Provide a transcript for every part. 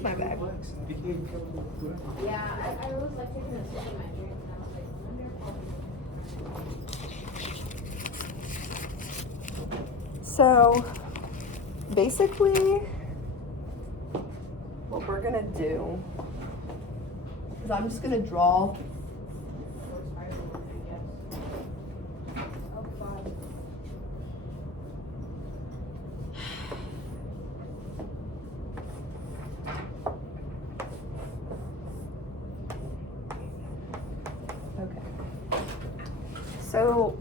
Where's my bag? Yeah, I was like taking a sip of my drink and I was like, I wonder. So basically what we're gonna do is I'm just gonna draw So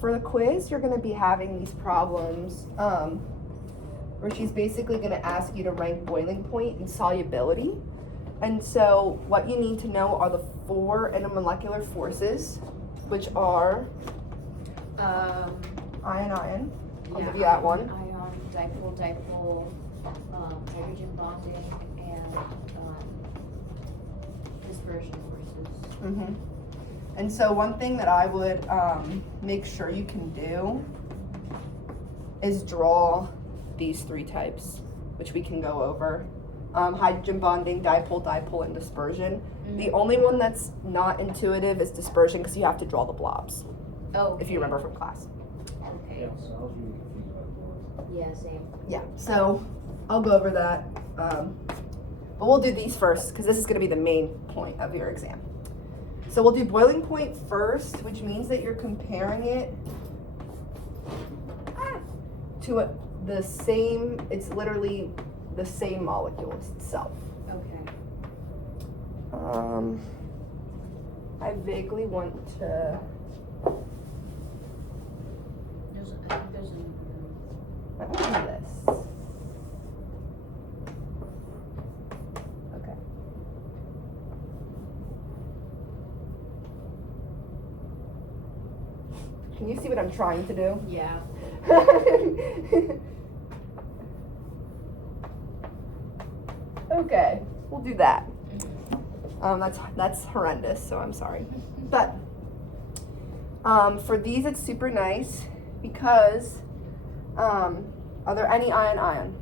for the quiz, you're going to be having these problems where she's basically going to ask you to rank boiling point and solubility. And so what you need to know are the 4 intermolecular forces, which are ion. I'll give you that one. Ion, dipole, hydrogen bonding, and dispersion forces. Mm-hmm. And so one thing that I would make sure you can do is draw these 3 types, which we can go over. Hydrogen bonding, dipole, and dispersion. Mm-hmm. The only one that's not intuitive is dispersion because you have to draw the blobs. Oh. Okay. If you remember from class. Okay. Yeah, so I was really confused about the Yeah, same. Yeah, so I'll go over that. But we'll do these first because this is going to be the main point of your exam. So we'll do boiling point first, which means that you're comparing it to the same, it's literally the same molecule itself. Okay. I vaguely want to, I think there's let me do this. Okay. Can you see what I'm trying to do? Yeah. Okay, we'll do that. That's horrendous, so I'm sorry. But for these, it's super nice because are there any ion?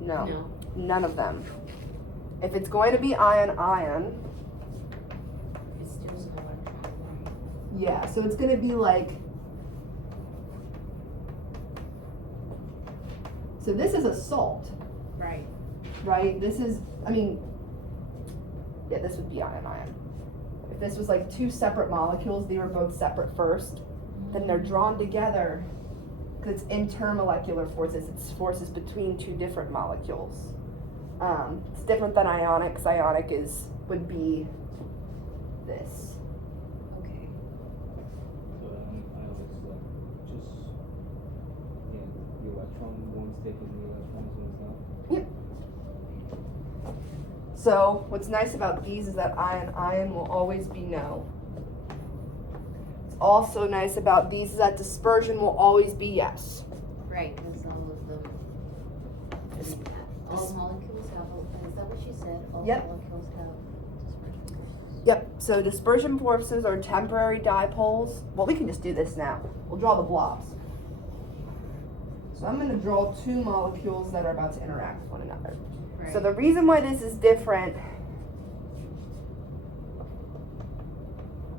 No, none of them. If it's going to be ion, It's still an electron, right? yeah. So it's going to be like. So this is a salt. Right. Right? This is, I mean, yeah, this would be ion. If this was like 2 separate molecules, they were both separate first, then they're drawn together because it's intermolecular forces. It's forces between 2 different molecules. It's different than ionic, because ionic would be this. Okay. So I was just, yeah, the electron, one's taking the electrons, one's not. Yep. So what's nice about these is that ion will always be no. What's also nice about these is that dispersion will always be yes. Right, because all of them. All molecules have, is that what she said? All Yep. molecules have dispersion forces. Yep, so dispersion forces are temporary dipoles. Well, we can just do this now. We'll draw the blobs. So I'm going to draw 2 molecules that are about to interact with one another. Right. So the reason why this is different,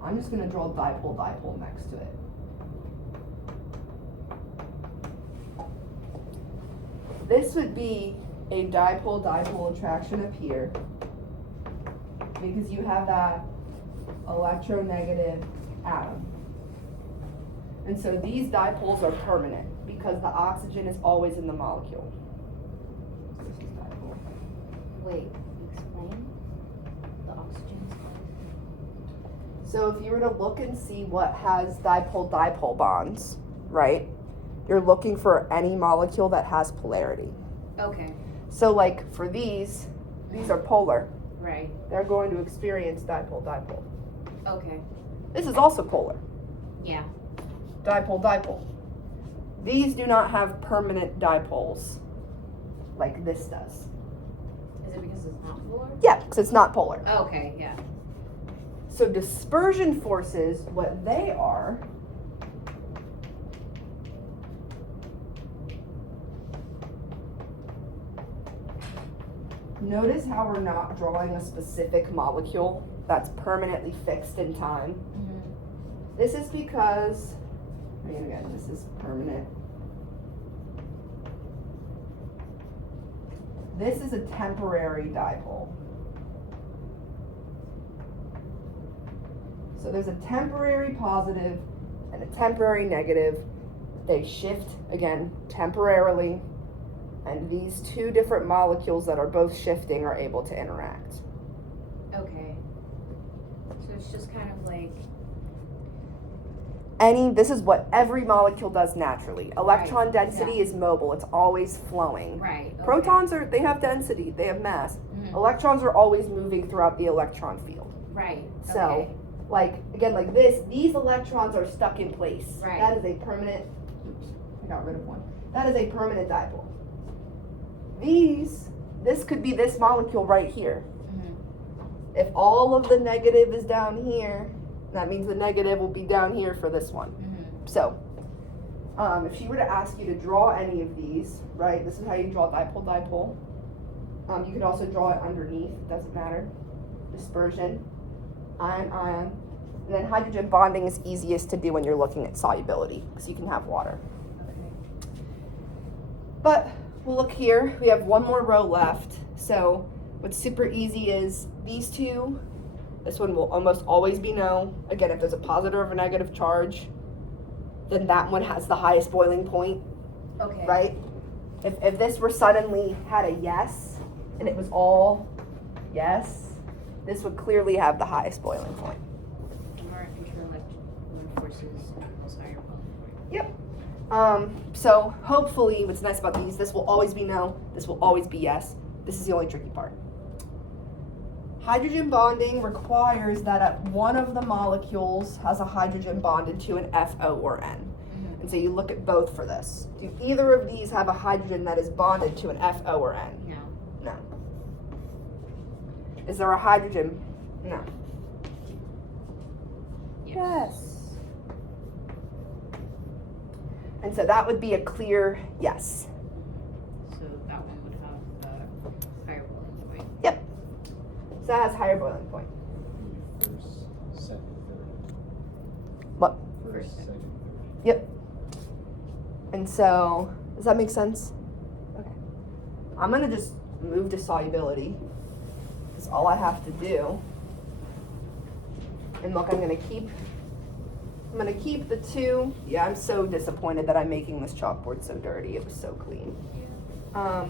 I'm just going to draw dipole next to it. This would be a dipole attraction up here because you have that electronegative atom. And so these dipoles are permanent because the oxygen is always in the molecule. So this is dipole. Wait, explain the oxygen. So if you were to look and see what has dipole bonds, right? You're looking for any molecule that has polarity. Okay. So like for these are polar. Right. They're going to experience dipole. Okay. This is also polar. Yeah. Dipole. These do not have permanent dipoles like this does. Is it because it's not polar? Yeah, because it's not polar. Okay, yeah. So dispersion forces, what they are, Notice how we're not drawing a specific molecule that's permanently fixed in time. This is because, I mean, again, this is permanent. This is a temporary dipole. So there's a temporary positive and a temporary negative. They shift, again, temporarily. And these two different molecules that are both shifting are able to interact. Okay. So it's just kind of like. This is what every molecule does naturally. Electron Right, density yeah. is mobile, it's always flowing. Right. Okay. Protons they have density, they have mass. Mhm. Electrons are always moving throughout the electron field. Right. So, Okay. like, again, like this, these electrons are stuck in place. Right. That is a permanent, oops, I got rid of one. That is a permanent dipole. This could be this molecule right here. Mhm. If all of the negative is down here, that means the negative will be down here for this one. Mhm. So, if she were to ask you to draw any of these, right, this is how you draw dipole-dipole. You could also draw it underneath, doesn't matter. Dispersion, ion-ion. And then hydrogen bonding is easiest to do when you're looking at solubility, because you can have water. Okay. But we'll look here, we have one more row left. So what's super easy is these two, this one will almost always be no. Again, if there's a positive or a negative charge, then that one has the highest boiling point, Okay. right? If this were suddenly had a yes, and it was all yes, this would clearly have the highest boiling point. More inter-electron forces equals higher boiling point. Yep. So hopefully what's nice about these, this will always be no, this will always be yes. This is the only tricky part. Hydrogen bonding requires that one of the molecules has a hydrogen bonded to an FO or N. Mhm. And so you look at both for this. Do either of these have a hydrogen that is bonded to an FO or N? No. No. Is there a hydrogen? No. Yes. And so that would be a clear yes. So that one would have the higher boiling point. Yep. So that has higher boiling point. First, second, third. What? First, First, second, third. Yep. And so, does that make sense? Okay. I'm gonna just move to solubility. That's all I have to do. And look, I'm gonna keep the two. Yeah, I'm so disappointed that I'm making this chalkboard so dirty. It was so clean. But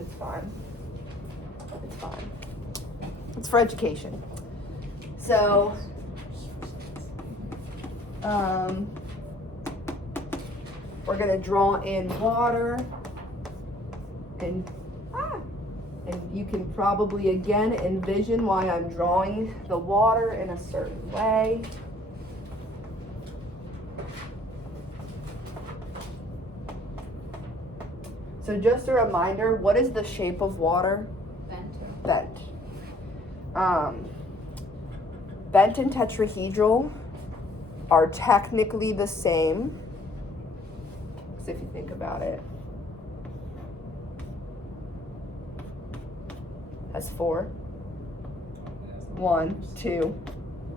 it's fine. It's fine. It's for education. So, we're gonna draw in water, and you can probably again envision why I'm drawing the water in a certain way. So just a reminder, what is the shape of water? Bent. Bent. Bent and tetrahedral are technically the same. So if you think about it. That's 4. 1, 2,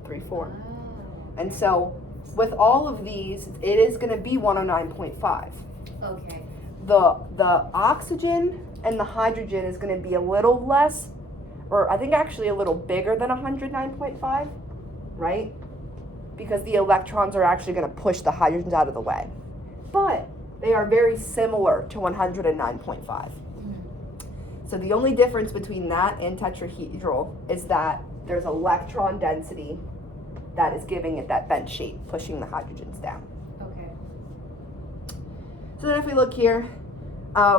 3, 4. Oh. And so with all of these, it is going to be 109.5. Okay. The oxygen and the hydrogen is going to be a little less, or I think actually a little bigger than 109.5, right? Because the electrons are actually going to push the hydrogens out of the way. But they are very similar to 109.5. So the only difference between that and tetrahedral is that there's electron density that is giving it that bent shape, pushing the hydrogens down. Okay. So then if we look here,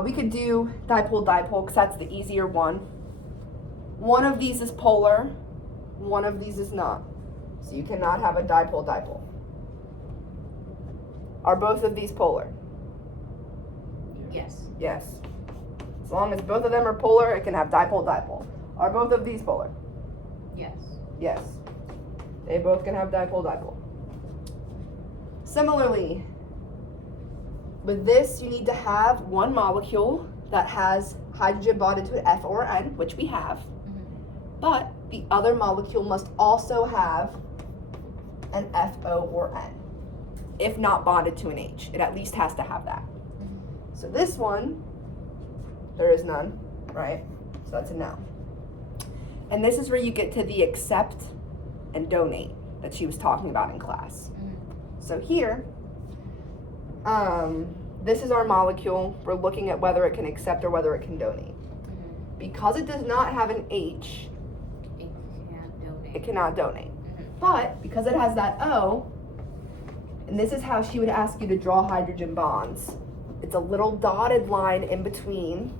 we could do dipole-dipole because that's the easier one. One of these is polar, one of these is not. So you cannot have a dipole-dipole. Are both of these polar? Yes. Yes. As long as both of them are polar, it can have dipole-dipole. Are both of these polar? Yes. Yes. They both can have dipole-dipole. Similarly, with this, you need to have one molecule that has hydrogen bonded to an F or N, which we have, but the other molecule must also have an FO or N. If not bonded to an H, it at least has to have that. So this one, there is none, right? So that's a no. And this is where you get to the accept and donate that she was talking about in class. So here, this is our molecule. We're looking at whether it can accept or whether it can donate. Because it does not have an H, it cannot donate. But because it has that O, and this is how she would ask you to draw hydrogen bonds. It's a little dotted line in between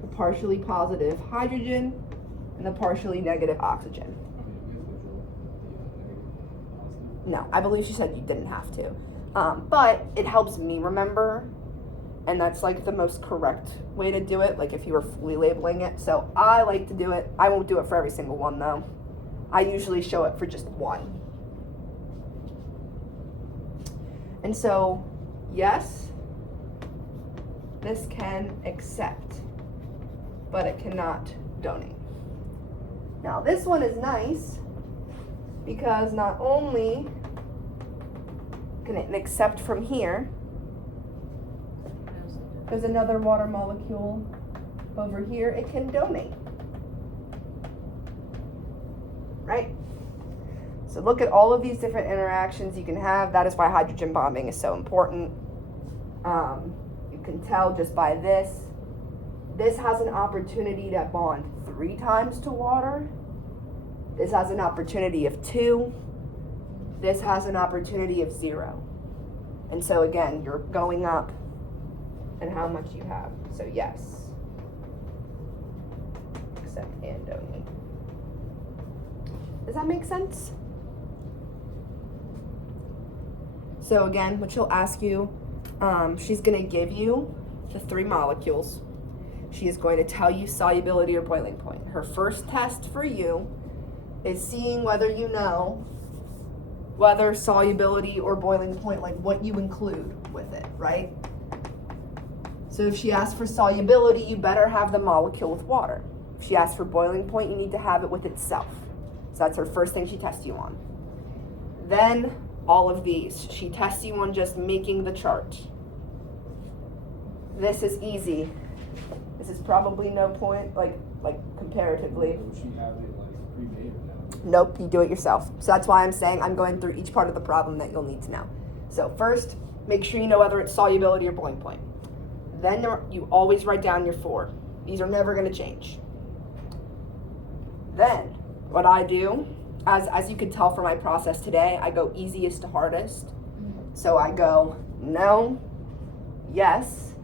the partially positive hydrogen and the partially negative oxygen. No, I believe she said you didn't have to. But it helps me remember, and that's like the most correct way to do it, like if you were fully labeling it. So I like to do it. I won't do it for every single one though. I usually show it for just one. And so, yes, this can accept, but it cannot donate. Now this one is nice because not only can it accept from here, there's another water molecule over here, it can donate. Right? So look at all of these different interactions you can have. That is why hydrogen bonding is so important. You can tell just by this. This has an opportunity to bond 3 times to water. This has an opportunity of 2. This has an opportunity of 0. And so again, you're going up and how much you have. So yes. Accept and donate. Does that make sense? So again, what she'll ask you, she's gonna give you the 3 molecules. She is going to tell you solubility or boiling point. Her first test for you is seeing whether you know whether solubility or boiling point, like what you include with it, right? So if she asks for solubility, you better have the molecule with water. If she asks for boiling point, you need to have it with itself. So that's her first thing she tests you on. Then all of these. She tests you on just making the chart. This is easy. This is probably no point, like comparatively. Would she have it like pre-made or no? Nope, you do it yourself. So that's why I'm saying I'm going through each part of the problem that you'll need to know. So first, make sure you know whether it's solubility or boiling point. Then you always write down your 4. These are never going to change. Then, what I do, as you can tell from my process today, I go easiest to hardest. So I go no, yes.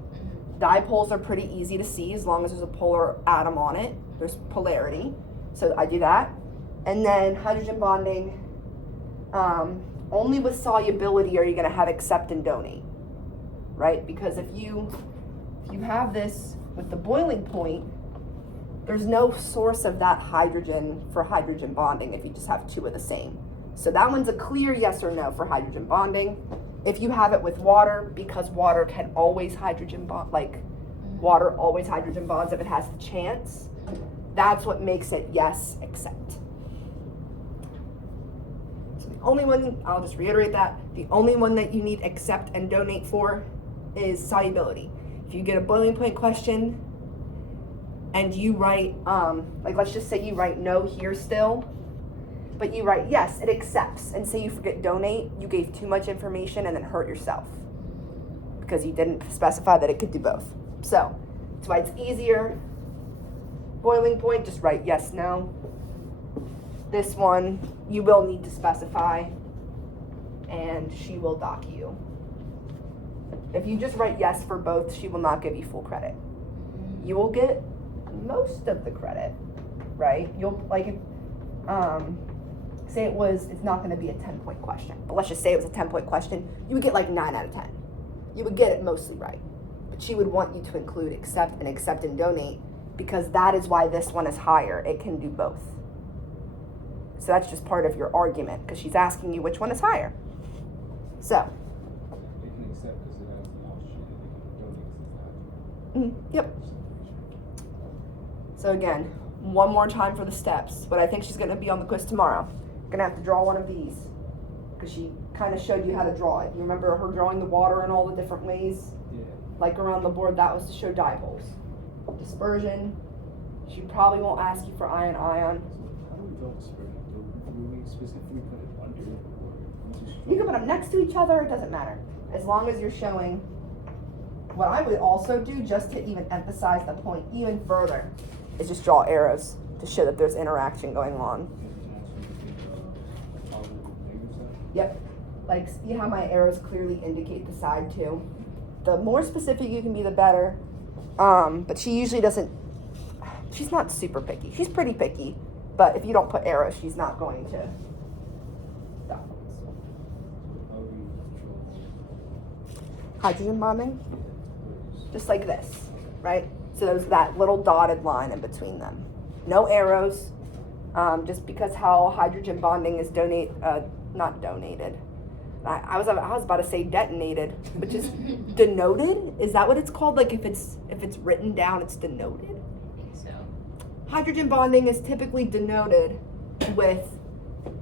Dipoles are pretty easy to see as long as there's a polar atom on it. There's polarity. So I do that. And then hydrogen bonding, only with solubility are you going to have accept and donate, right? Because if you have this with the boiling point, there's no source of that hydrogen for hydrogen bonding if you just have 2 of the same. So that one's a clear yes or no for hydrogen bonding. If you have it with water, because water can always hydrogen bond, like water always hydrogen bonds if it has the chance, that's what makes it yes, accept. So the only one, I'll just reiterate that, the only one that you need accept and donate for is solubility. If you get a boiling point question and you write, like let's just say you write no here still, but you write yes, it accepts, and say you forget donate, you gave too much information and then hurt yourself because you didn't specify that it could do both. So that's why it's easier. Boiling point, just write yes, no. This one, you will need to specify, and she will dock you. If you just write yes for both, she will not give you full credit. You will get most of the credit, right? You'll like, say it's not going to be a 10-point question, but let's just say it was a 10-point question, you would get like 9 out of 10. You would get it mostly right, but she would want you to include accept and donate because that is why this one is higher. It can do both. So that's just part of your argument because she's asking you which one is higher. So. It can accept because it has the oxygen, and it can donate because it has Yep. So again, one more time for the steps, but I think she's gonna be on the quiz tomorrow. Gonna have to draw one of these, because she kind of showed you how to draw it. You remember her drawing the water in all the different ways? Yeah. Like around the board, that was to show dipoles. Dispersion, she probably won't ask you for ion. So how do we draw dispersion? Do we specifically put it under or just You can put them next to each other, it doesn't matter. As long as you're showing. What I would also do, just to even emphasize the point even further, is just draw arrows to show that there's interaction going on. Yep. Like, see how my arrows clearly indicate the side too? The more specific you can be, the better. But she usually doesn't, she's not super picky. She's pretty picky, but if you don't put arrows, she's not going to. Hydrogen bonding, just like this, right? So there's that little dotted line in between them. No arrows, just because how hydrogen bonding is not donated. I was about to say detonated, which is denoted. Is that what it's called? Like if it's written down, it's denoted. I think so. Hydrogen bonding is typically denoted with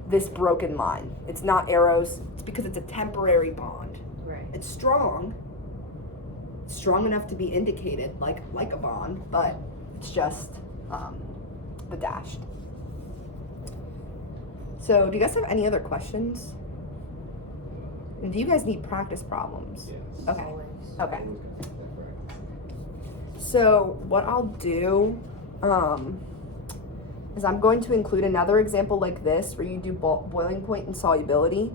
this broken line. It's not arrows. It's because it's a temporary bond. Right. It's strong enough to be indicated like a bond, but it's just the dashed. So do you guys have any other questions? And do you guys need practice problems? Yes. Okay. Always. Okay. So what I'll do is I'm going to include another example like this where you do boiling point and solubility.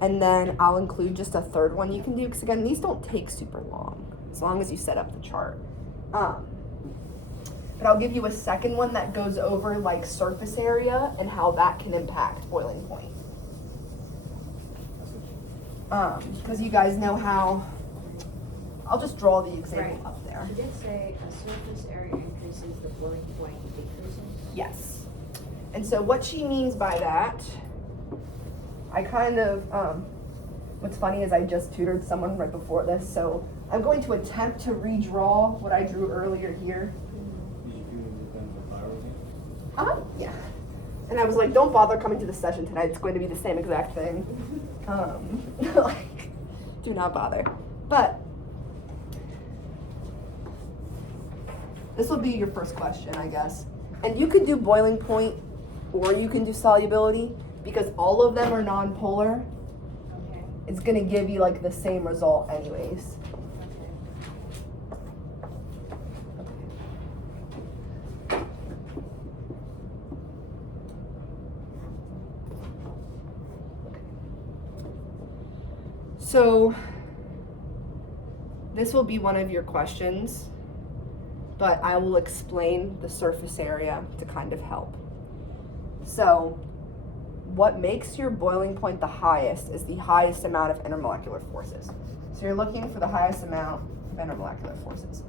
And then I'll include just a third one you can do, because again, these don't take super long, as long as you set up the chart. But I'll give you a second one that goes over like surface area and how that can impact boiling point. Because you guys know how, I'll just draw the example Right. up there. She did say a surface area increases, the boiling point decreases. Yes. And so what she means by that, I kind of, what's funny is I just tutored someone right before this, so I'm going to attempt to redraw what I drew earlier here. Did you do the viral thing? Yeah. And I was like, don't bother coming to the session tonight, it's going to be the same exact thing. Like, do not bother. But, this will be your first question, I guess. And you could do boiling point, or you can do solubility, because all of them are non-polar. Okay. It's gonna give you like the same result anyways. So this will be one of your questions, but I will explain the surface area to kind of help. So what makes your boiling point the highest is the highest amount of intermolecular forces. So you're looking for the highest amount of intermolecular forces.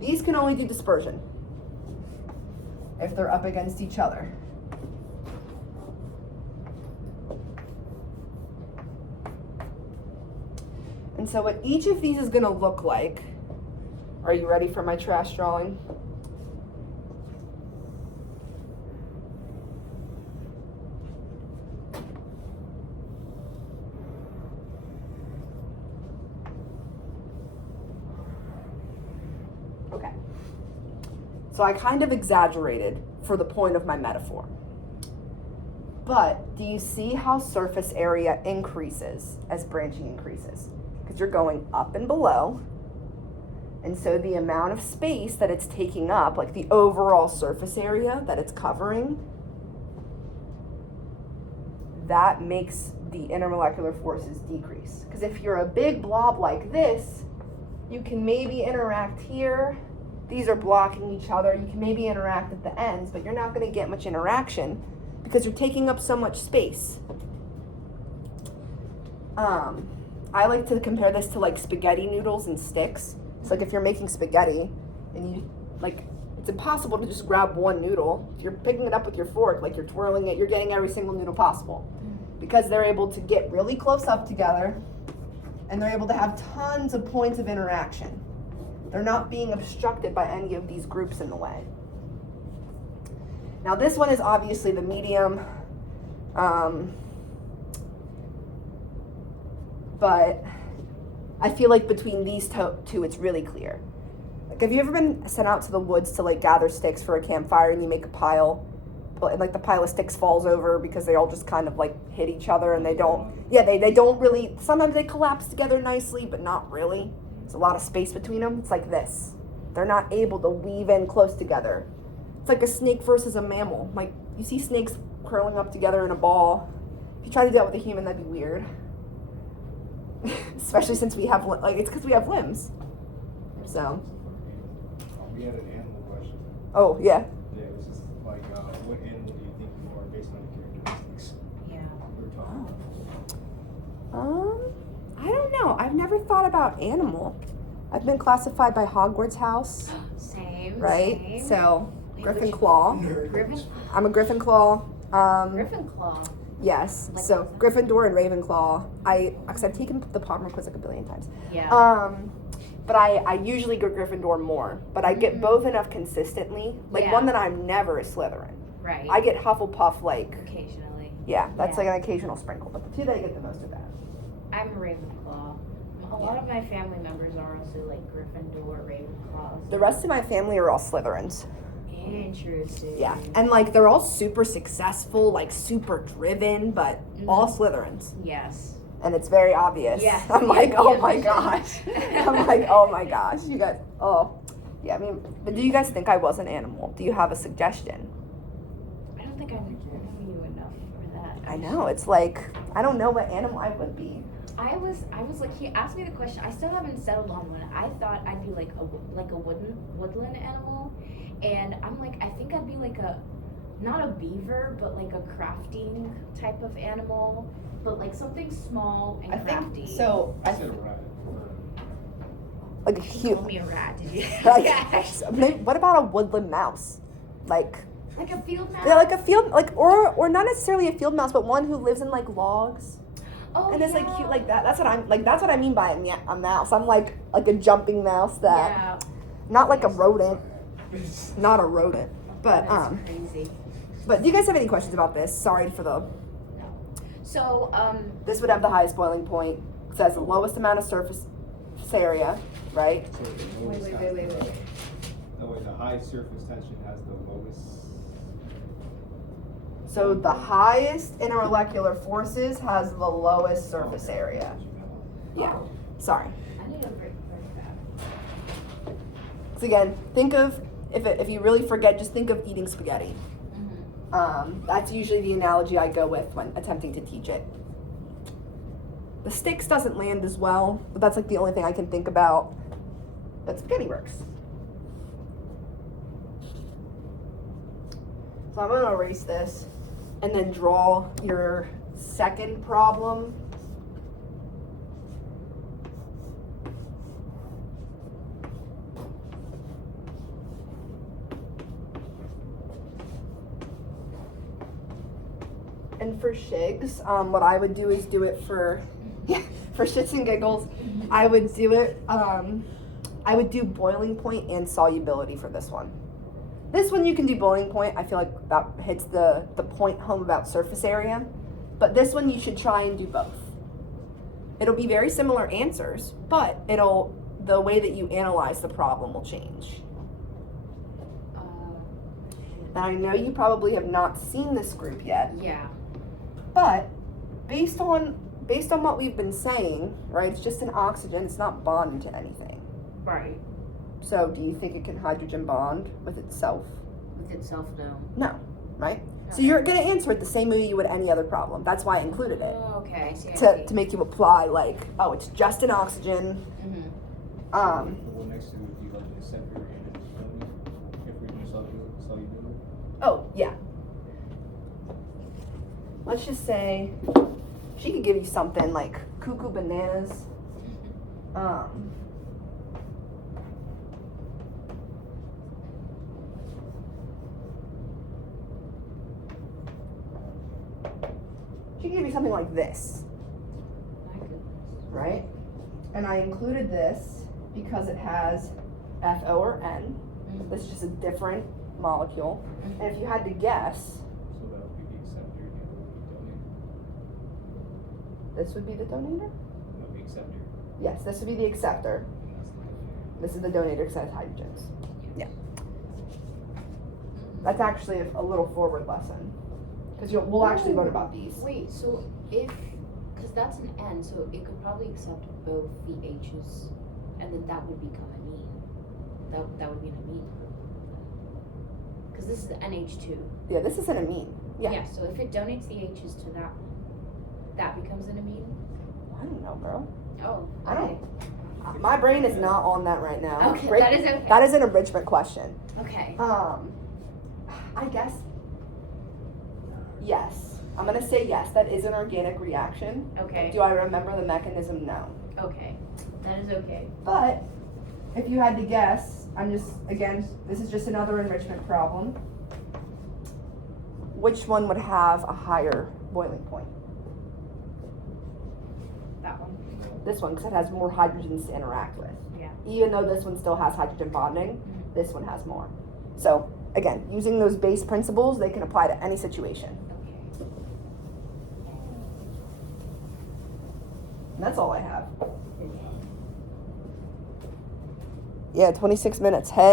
These can only do dispersion if they're up against each other. And so what each of these is going to look like, are you ready for my trash drawing? Okay. So I kind of exaggerated for the point of my metaphor. But do you see how surface area increases as branching increases? Because you're going up and below. And so the amount of space that it's taking up, like the overall surface area that it's covering, that makes the intermolecular forces decrease. Because if you're a big blob like this, you can maybe interact here. These are blocking each other. You can maybe interact at the ends, but you're not going to get much interaction because you're taking up so much space. I like to compare this to like spaghetti noodles and sticks. It's like if you're making spaghetti and you, like, it's impossible to just grab one noodle. If you're picking it up with your fork, like you're twirling it, you're getting every single noodle possible. Because they're able to get really close up together and they're able to have tons of points of interaction. They're not being obstructed by any of these groups in the way. Now this one is obviously the medium, but I feel like between these two, it's really clear. Like, have you ever been sent out to the woods to like gather sticks for a campfire and you make a pile, but like the pile of sticks falls over because they all just kind of like hit each other and they don't really, sometimes they collapse together nicely, but not really. There's a lot of space between them. It's like this. They're not able to weave in close together. It's like a snake versus a mammal. Like, you see snakes curling up together in a ball. If you try to do that with a human, that'd be weird. Especially since we have, like, it's because we have limbs. So. We had an animal question. Oh, yeah. Yeah, it was just like, what animal do you think you are based on your characteristics? Yeah. We were talking I don't know. I've never thought about animal. I've been classified by Hogwarts House, Same. right? Same. So, Wait, Griffin which- Claw. Griffin. I'm a Griffin Claw. Gryffindor. Yes. Like So what? Gryffindor and Ravenclaw. Because I've taken the Palmer quiz like a billion times. Yeah. But I usually go Gryffindor more. But I get Mhm. both enough consistently. Like Yeah. one that I'm never a Slytherin. Right. I get Hufflepuff like, Occasionally. yeah, that's Yeah. like an occasional sprinkle. But the two that I get the most are that. I'm a Ravenclaw. A lot of my family members are also like Gryffindor, Ravenclaws. The rest of my family are all Slytherins. Interesting. Yeah. And like they're all super successful, like super driven, but all Slytherins. Yes. And it's very obvious. Yes. I'm like, Yeah, oh yeah, my for gosh. sure. I'm like, oh my gosh. You guys, oh. Yeah, I mean, but do you guys think I was an animal? Do you have a suggestion? I don't think I know you enough for that. I know, it's like, I don't know what animal I would be. I was like, he asked me the question. I still haven't settled on one. I thought I'd be like a woodland animal, and I'm like, I think I'd be like not a beaver, but like a crafting type of animal, but like something small and crafty. so. I said a rat. Like a You huge. called me a rat, did you? Like, what about a woodland mouse? Like, Like a field mouse. yeah, like a field, like, or not necessarily a field mouse, but one who lives in like logs. Oh, And it's like yeah. cute like that. That's what I mean by a mouse. I'm like a jumping mouse that, Yeah. not like a rodent, not a rodent. But That's crazy. but do you guys have any questions about this? Sorry for the. So This would have the highest boiling point. It says the lowest amount of surface area, right? So the lowest has the high surface tension has the lowest. So the highest intermolecular forces has the lowest surface area. Yeah. Sorry. I need to break that. So again, think of if you really forget, just think of eating spaghetti. That's usually the analogy I go with when attempting to teach it. The sticks doesn't land as well, but that's like the only thing I can think about. But spaghetti works. So I'm gonna erase this and then draw your second problem. And for shigs, what I would do is do it for, for shits and giggles. I would do it, I would do boiling point and solubility for this one. This one you can do boiling point. I feel like that hits the point home about surface area. But this one you should try and do both. It'll be very similar answers, but the way that you analyze the problem will change. And I know you probably have not seen this group yet. Yeah. But based on what we've been saying, right, it's just an oxygen, it's not bonded to anything. Right. So do you think it can hydrogen bond with itself? With itself, no. No, right? So Okay. you're gonna answer it the same way you would any other problem. That's why I included it. Oh, okay. I see. To make you apply like, oh, it's just an oxygen. Mm-hmm. What next to it would be like the separate and if we're doing solubility. Oh, yeah. Let's just say she could give you something like cuckoo bananas. She could give you something like this, My goodness. right? And I included this because it has FO or N. Mhm. This is just a different molecule. And if you had to guess, So that would be the acceptor, the other would be this would be the donator? donator. No, the acceptor, Yes, this would be the acceptor. and that's the donator. This is the donator because it has hydrogens. Yeah. That's actually a little forward lesson. Because we'll actually learn about these. Wait, so because that's an N, so it could probably accept both the H's, and then that would become an amine. That would be an amine. Because this is the NH2. Yeah, this is an amine. Yeah. So if it donates the H's to that one, that becomes an amine. I don't know, girl. Oh, I don't- okay. My brain is not on that right now. Okay, Great- that is okay. That is an enrichment question. Okay. I guess. Yes. I'm gonna say yes. That is an organic reaction. Okay. Do I remember the mechanism? No. Okay. That is okay. But if you had to guess, this is just another enrichment problem. Which one would have a higher boiling point? That one. This one, because it has more hydrogens to interact with. Yeah. Even though this one still has hydrogen bonding, this one has more. So again, using those base principles, they can apply to any situation. Okay. And that's all I have. Yeah, 26 minutes. Hey.